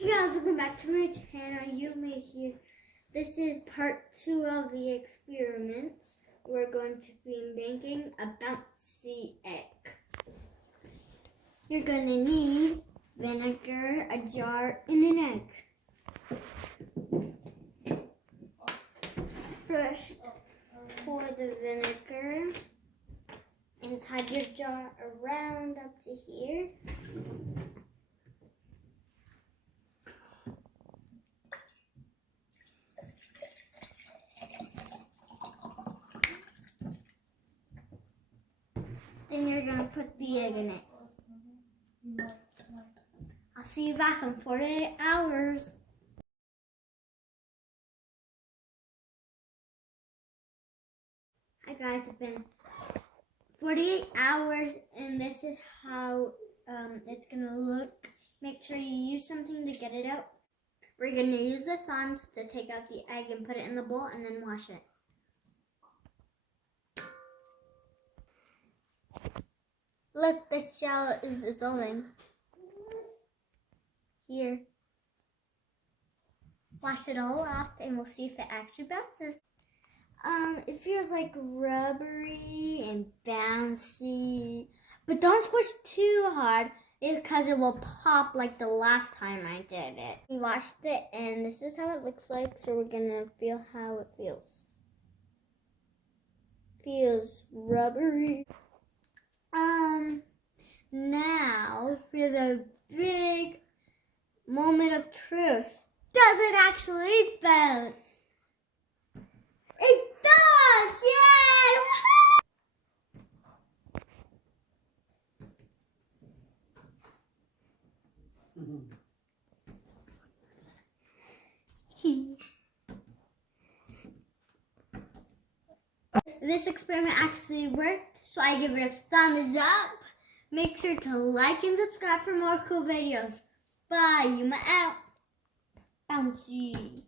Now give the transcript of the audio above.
Hey guys, welcome back to my channel. You may hear this is part 2 of the experiments. We're going to be making a bouncy egg. You're going to need vinegar, a jar, and an egg. First, pour the vinegar inside your jar around up to here. Then you're going to put the egg in it. I'll see you back in 48 hours. Hi guys, it's been 48 hours and this is how it's going to look. Make sure you use something to get it out. We're going to use the thongs to take out the egg and put it in the bowl and then wash it. Look, the shell is dissolving. Here. Wash it all off and we'll see if it actually bounces. It feels like rubbery and bouncy. But don't squish too hard because it will pop like the last time I did it. We washed it and this is how it looks like, so we're gonna feel how it feels. Feels rubbery. Now for the big moment of truth. Does it actually bounce? It does! Yay! This experiment actually worked, so I give it a thumbs up. Make sure to like and subscribe for more cool videos. Bye, Yuma out. Bouncy.